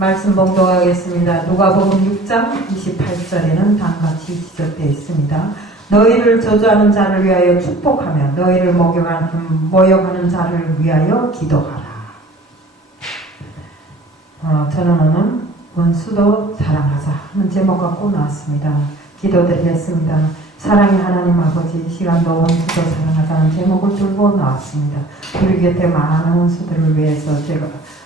말씀 봉독하겠습니다. 누가복음 6장 28절에는 다음같이 지적되어 있습니다. 너희를 저주하는 자를 위하여 축복하며 너희를 모욕하는 자를 위하여 기도하라. 저는 오늘 원수도 사랑하자 하는 제목 갖고 나왔습니다. 기도드리겠습니다. 사랑의 하나님 아버지, 이 시간도 원수도 사랑하자는 제목을 들고 나왔습니다. 우리 곁에 많은 원수들을 위해서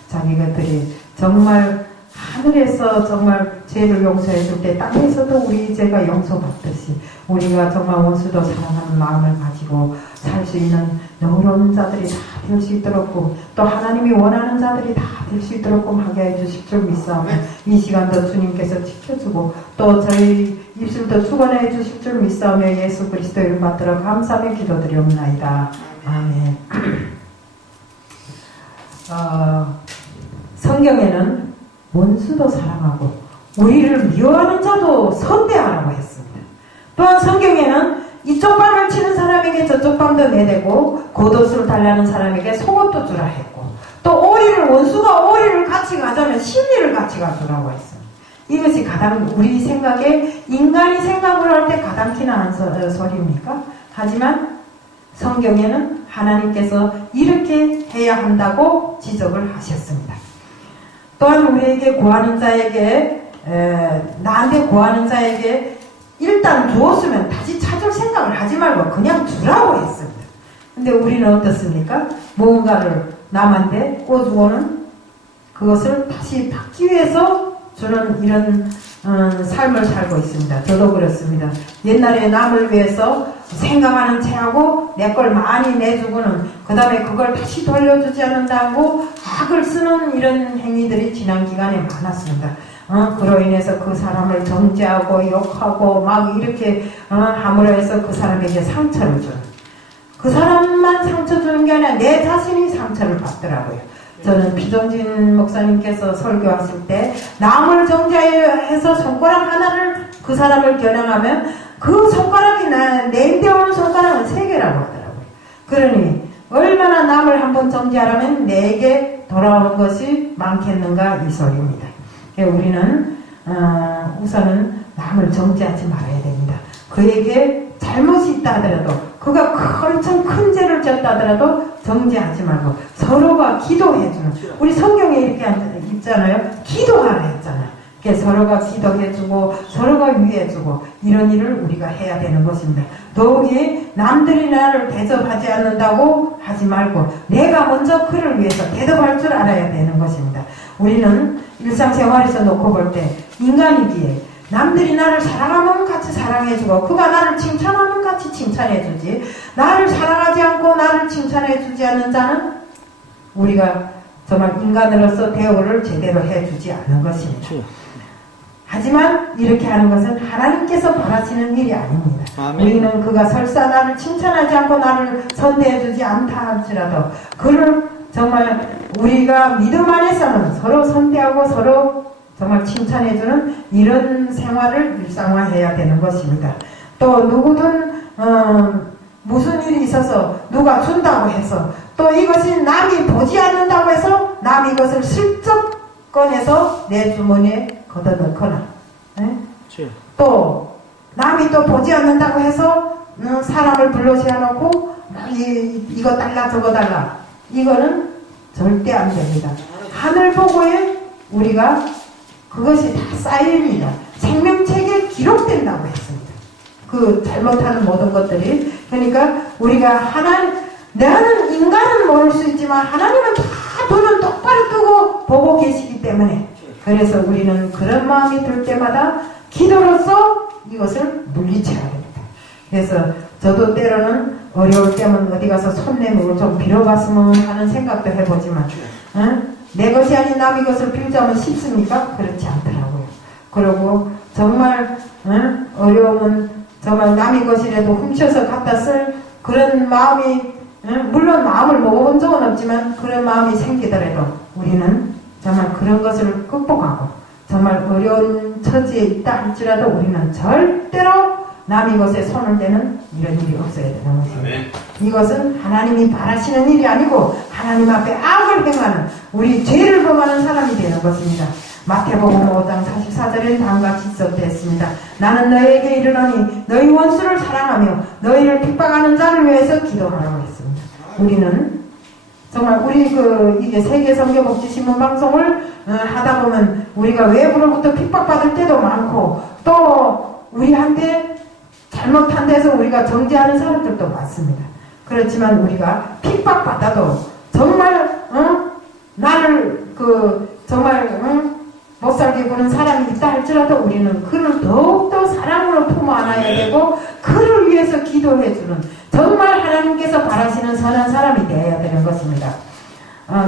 자기들이 정말 하늘에서 정말 죄를 용서해 줄 때 땅에서도 우리 죄가 용서받듯이 우리가 정말 원수도 사랑하는 마음을 가지고 살 수 있는 너그러운 자들이 다 될 수 있도록 또 하나님이 원하는 자들이 다 될 수 있도록 하게 해주실 줄 믿사오며 이 시간도 주님께서 지켜주고 또 저희 입술도 축원해 주실 줄 믿사오며 예수 그리스도 이름 받들어 감사하며 기도드리옵나이다. 아멘. 성경에는 원수도 사랑하고 우리를 미워하는 자도 선대하라고 했습니다. 또한 성경에는 이쪽 밤을 치는 사람에게 저쪽 밤도 내대고 겉옷을 달라는 사람에게 속옷도 주라 했고 또 원수가 오리를 같이 가자면 심리를 같이 가주라고 했습니다. 이것이 가장 우리 생각에 인간이 생각을 할 때 가장 티나는 소리입니까? 하지만 성경에는 하나님께서 이렇게 해야 한다고 지적을 하셨습니다. 또한 우리에게 구하는 자에게 나한테 구하는 자에게 일단 주었으면 다시 찾을 생각을 하지 말고 그냥 주라고 했습니다. 근데 우리는 어떻습니까? 무언가를 남한테 꿔주고는 그것을 다시 받기 위해서 주는 이런 삶을 살고 있습니다. 저도 그렇습니다. 옛날에 남을 위해서 생각하는 채하고 내 걸 많이 내주고는 그 다음에 그걸 다시 돌려주지 않는다고 악을 쓰는 이런 행위들이 지난 기간에 많았습니다. 그로 인해서 그 사람을 정죄하고 욕하고 막 이렇게 함으로 해서 그 사람에게 상처를 주는, 그 사람만 상처 주는 게 아니라 내 자신이 상처를 받더라고요. 저는 피종진 목사님께서 설교하실 때 남을 정죄해서 손가락 하나를 그 사람을 겨냥하면 그 손가락이 내인데 오는 손가락은 3개라고 하더라고요. 그러니 얼마나 남을 한번 정죄하려면 내게 돌아오는 것이 많겠는가 이 소리입니다. 우리는 우선은 남을 정죄하지 말아야 됩니다. 그에게 잘못이 있다 하더라도 그가 엄청 큰 죄를 졌다 하더라도 정죄하지 말고 서로가 기도해주는, 우리 성경에 이렇게 있잖아요. 기도하라 했잖아요. 서로가 기도해주고 서로가 위해주고 이런 일을 우리가 해야 되는 것입니다. 더욱이 남들이 나를 대접하지 않는다고 하지 말고 내가 먼저 그를 위해서 대접할 줄 알아야 되는 것입니다. 우리는 일상생활에서 놓고 볼 때 인간이기에 남들이 나를 사랑하면 같이 사랑해주고 그가 나를 칭찬하면 같이 칭찬해주지, 나를 사랑하지 않고 나를 칭찬해주지 않는 자는 우리가 정말 인간으로서 대우를 제대로 해주지 않는 것입니다. 하지만 이렇게 하는 것은 하나님께서 바라시는 일이 아닙니다. 아멘. 우리는 그가 설사 나를 칭찬하지 않고 나를 선대해주지 않다 할지라도 그를 정말 우리가 믿음 안에서는 서로 선대하고 서로 정말 칭찬해주는 이런 생활을 일상화해야 되는 것입니다. 또 누구든 무슨 일이 있어서 누가 준다고 해서 또 이것이 남이 보지 않는다고 해서 남이 이것을 슬쩍 꺼내서 내 주머니에 걷어넣거나 또 남이 또 보지 않는다고 해서 사람을 불러 세워놓고 이거 달라 저거 달라, 이거는 절대 안 됩니다. 하늘 보고에 우리가 그것이 다 쌓입니다. 생명책에 기록된다고 했습니다. 그 잘못하는 모든 것들이. 그러니까 우리가 나는 인간은 모를 수 있지만 하나님은 다 눈은 똑바로 뜨고 보고 계시기 때문에, 그래서 우리는 그런 마음이 들 때마다 기도로서 이것을 물리쳐야 됩니다. 그래서 저도 때로는 어려울 때면 어디 가서 손 내밀고 좀 빌어봤으면 하는 생각도 해보지만 내 것이 아닌 남의 것을 빌자면 쉽습니까? 그렇지 않더라고요. 그리고 정말 어려우면 정말 남의 것이라도 훔쳐서 갖다 쓸 그런 마음이, 물론 마음을 먹어본 적은 없지만 그런 마음이 생기더라도 우리는 정말 그런 것을 극복하고 정말 어려운 처지에 있다 할지라도 우리는 절대로 남의 것에 손을 대는 이런 일이 없어야 되는 것입니다. 이것은 하나님이 바라시는 일이 아니고 하나님 앞에 악을 행하는, 우리 죄를 범하는 사람이 되는 것입니다. 마태복음 5장 44절에 다음같이 써있습니다. 나는 너희에게 이르노니 너희 원수를 사랑하며 너희를 핍박하는 자를 위해서 기도하라고 했습니다. 우리는 정말 우리 이게 세계 선교 복지 신문 방송을 하다 보면 우리가 외부로부터 핍박받을 때도 많고 또 우리한테 잘못한 데서 우리가 정죄하는 사람들도 많습니다. 그렇지만 우리가 핍박받아도 정말 나를 정말 못살게 구는 사람이 있다 할지라도 우리는 그를 더욱더 사랑으로 품어 안아야 되고 그를 위해서 기도해주는 정말 하나님께서 바라시는 선한 사람이 되어야 되는 것입니다.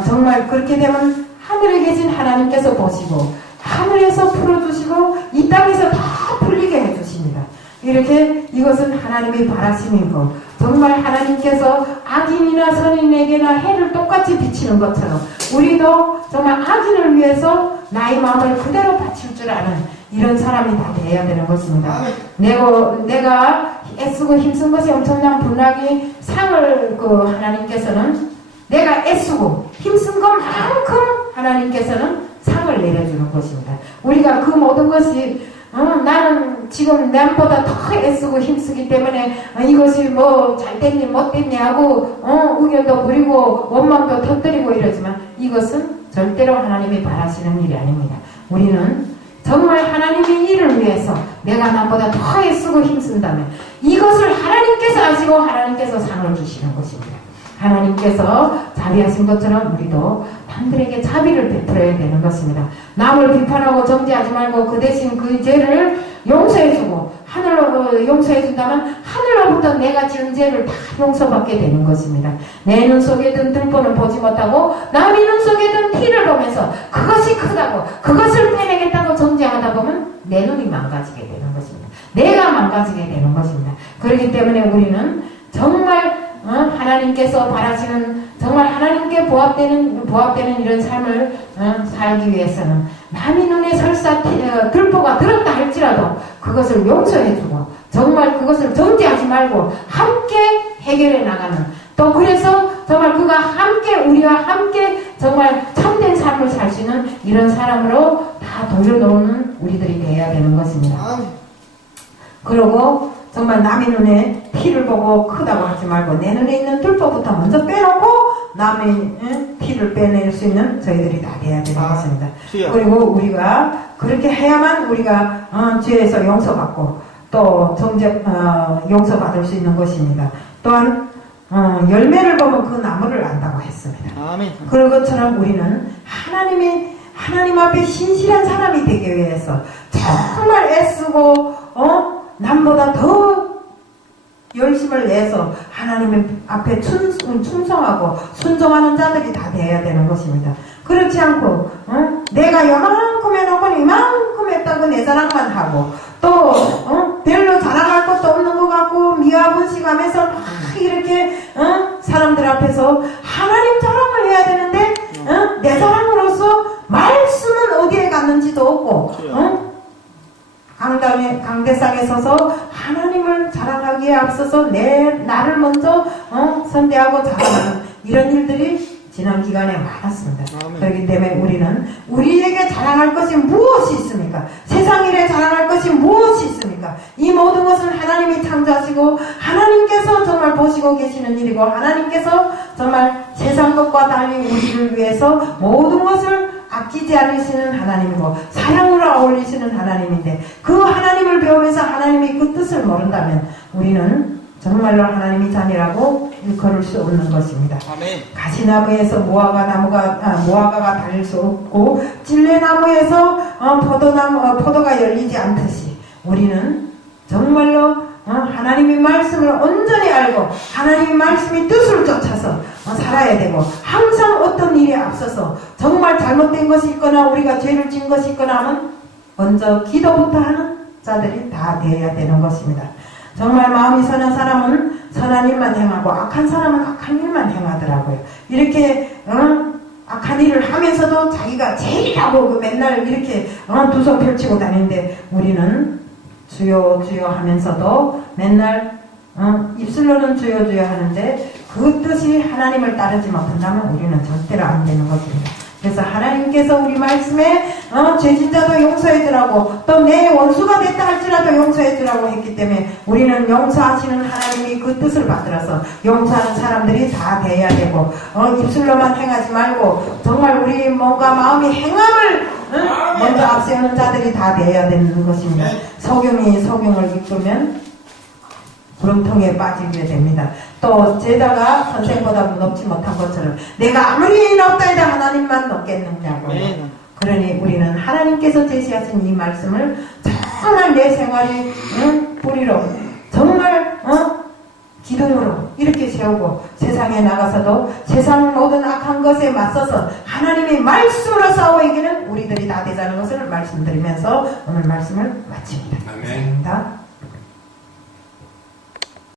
정말 그렇게 되면 하늘에 계신 하나님께서 보시고 하늘에서 풀어주시고 이 땅에서 다 풀리게 해주십니다. 이렇게 이것은 하나님이 바라시는 것, 정말 하나님께서 악인이나 선인에게나 해를 똑같이 비치는 것처럼 우리도 정말 악인을 위해서 나의 마음을 그대로 바칠 줄 아는 이런 사람이 다 되어야 되는 것입니다. 내가 애쓰고 힘쓴 것이 엄청난 분량의 상을 하나님께서는 내가 애쓰고 힘쓴 것만큼 하나님께서는 상을 내려주는 것입니다. 우리가 그 모든 것이 나는 지금 남보다 더 애쓰고 힘쓰기 때문에 이것이 뭐 잘됐니 못됐니 하고 의견도 부리고 원망도 터뜨리고 이러지만 이것은 절대로 하나님이 바라시는 일이 아닙니다. 우리는 정말 하나님의 일을 위해서 내가 남보다 더 애쓰고 힘쓴다면 이것을 하나님께서 아시고 하나님께서 상을 주시는 것입니다. 하나님께서 자비하신 것처럼 우리도 남들에게 자비를 베풀어야 되는 것입니다. 남을 비판하고 정죄하지 말고 그 대신 그 죄를 용서해주고 하늘로 용서해준다면 하늘로부터 내가 지은 죄를 다 용서받게 되는 것입니다. 내 눈 속에 든 들보는 보지 못하고 남의 눈 속에 든 티를 보면서 그것이 크다고 그것을 빼내겠다고 정죄하다 보면 내 눈이 망가지게 되는 것입니다. 내가 망가지게 되는 것입니다. 그렇기 때문에 우리는 정말 하나님께서 바라시는 정말 하나님께 부합되는 이런 삶을 살기 위해서는 남의 눈에 설사 들보가 들었다 할지라도 그것을 용서해주고 정말 그것을 정죄하지 말고 함께 해결해 나가는 또 그래서 정말 그가 함께 우리와 함께 정말 참된 삶을 살 수 있는 이런 사람으로 다 돌려놓는 우리들이 되어야 되는 것입니다. 그리고 정말 남의 눈에 티를 보고 크다고 하지 말고 내 눈에 있는 들보부터 먼저 빼놓고 남의 티를 빼낼 수 있는 저희들이 다 돼야 되는 것입니다. 그리고 우리가 그렇게 해야만 우리가 죄에서 용서받고 또 용서받을 수 있는 것입니다. 또한 열매를 보면 그 나무를 안다고 했습니다. 아멘. 그런 것처럼 우리는 하나님 앞에 신실한 사람이 되기 위해서 정말 애쓰고 남보다 더 열심을 내서 하나님 앞에 충성하고 순종하는 자들이 다 되어야 되는 것입니다. 그렇지 않고 내가 이만큼 해놓고 이만큼 했다고 내 자랑만 하고 또 별로 자랑할 것도 없는 것 같고 미화분식하면서 막 이렇게 사람들 앞에서 하나님 자랑을 해야 되는데 내 자랑으로서 말씀은 어디에 갔는지도 없고 강대상에 서서 하나님을 자랑하기에 앞서서 나를 먼저 선대하고 자랑하는 이런 일들이 지난 기간에 많았습니다. 아멘. 그렇기 때문에 우리는 우리에게 자랑할 것이 무엇이 있습니까? 세상 일에 자랑할 것이 무엇이 있습니까? 이 모든 것은 하나님이 창조하시고 하나님께서 정말 보시고 계시는 일이고 하나님께서 정말 세상 것과 달리 우리를 위해서 모든 것을 아끼지 않으시는 하나님이고 사랑으로 어울리시는 하나님인데 그 하나님을 배우면서 하나님의 그 뜻을 모른다면 우리는 정말로 하나님이 자녀라고 일컬을 수 없는 것입니다. 아멘. 가시나무에서 무화과가 달릴 수 없고 찔레나무에서 포도가 열리지 않듯이 우리는 정말로 하나님의 말씀을 온전히 알고 하나님의 말씀의 뜻을 쫓아서 살아야 되고 항상 어떤 일에 앞서서 정말 잘못된 것이 있거나 우리가 죄를 지은 것이 있거나 하면 먼저 기도부터 하는 자들이 다 되어야 되는 것입니다. 정말 마음이 선한 사람은 선한 일만 행하고 악한 사람은 악한 일만 행하더라고요. 이렇게 악한 일을 하면서도 자기가 제일이라고 맨날 이렇게 두 손 펼치고 다니는데 우리는 주여 주여 하면서도 맨날 입술로는 주여 주여 하는데 그 뜻이 하나님을 따르지 못한다면 우리는 절대로 안 되는 것입니다. 그래서 하나님께서 우리 말씀에 죄진자도 용서해주라고 또 내 원수가 됐다 할지라도 용서해주라고 했기 때문에 우리는 용서하시는 하나님이 그 뜻을 받들어서 용서하는 사람들이 다 돼야 되고 입술로만 행하지 말고 정말 우리 뭔가 마음이 행함을 먼저 앞세우는 자들이 다 돼야 되는 것입니다. 소경이 소경을 이끌면 구름통에 빠지게 됩니다. 또 제자가 선생보다 높지 못한 것처럼 내가 아무리 높다이다 하나님만 높겠느냐고요. 그러니 우리는 하나님께서 제시하신 이 말씀을 정말 내 생활의 뿌리로 정말 기둥으로 이렇게 세우고 세상에 나가서도 세상 모든 악한 것에 맞서서 하나님의 말씀으로 싸워 이기는 우리들이 다 되자는 것을 말씀드리면서 오늘 말씀을 마칩니다. 아멘. 감사합니다.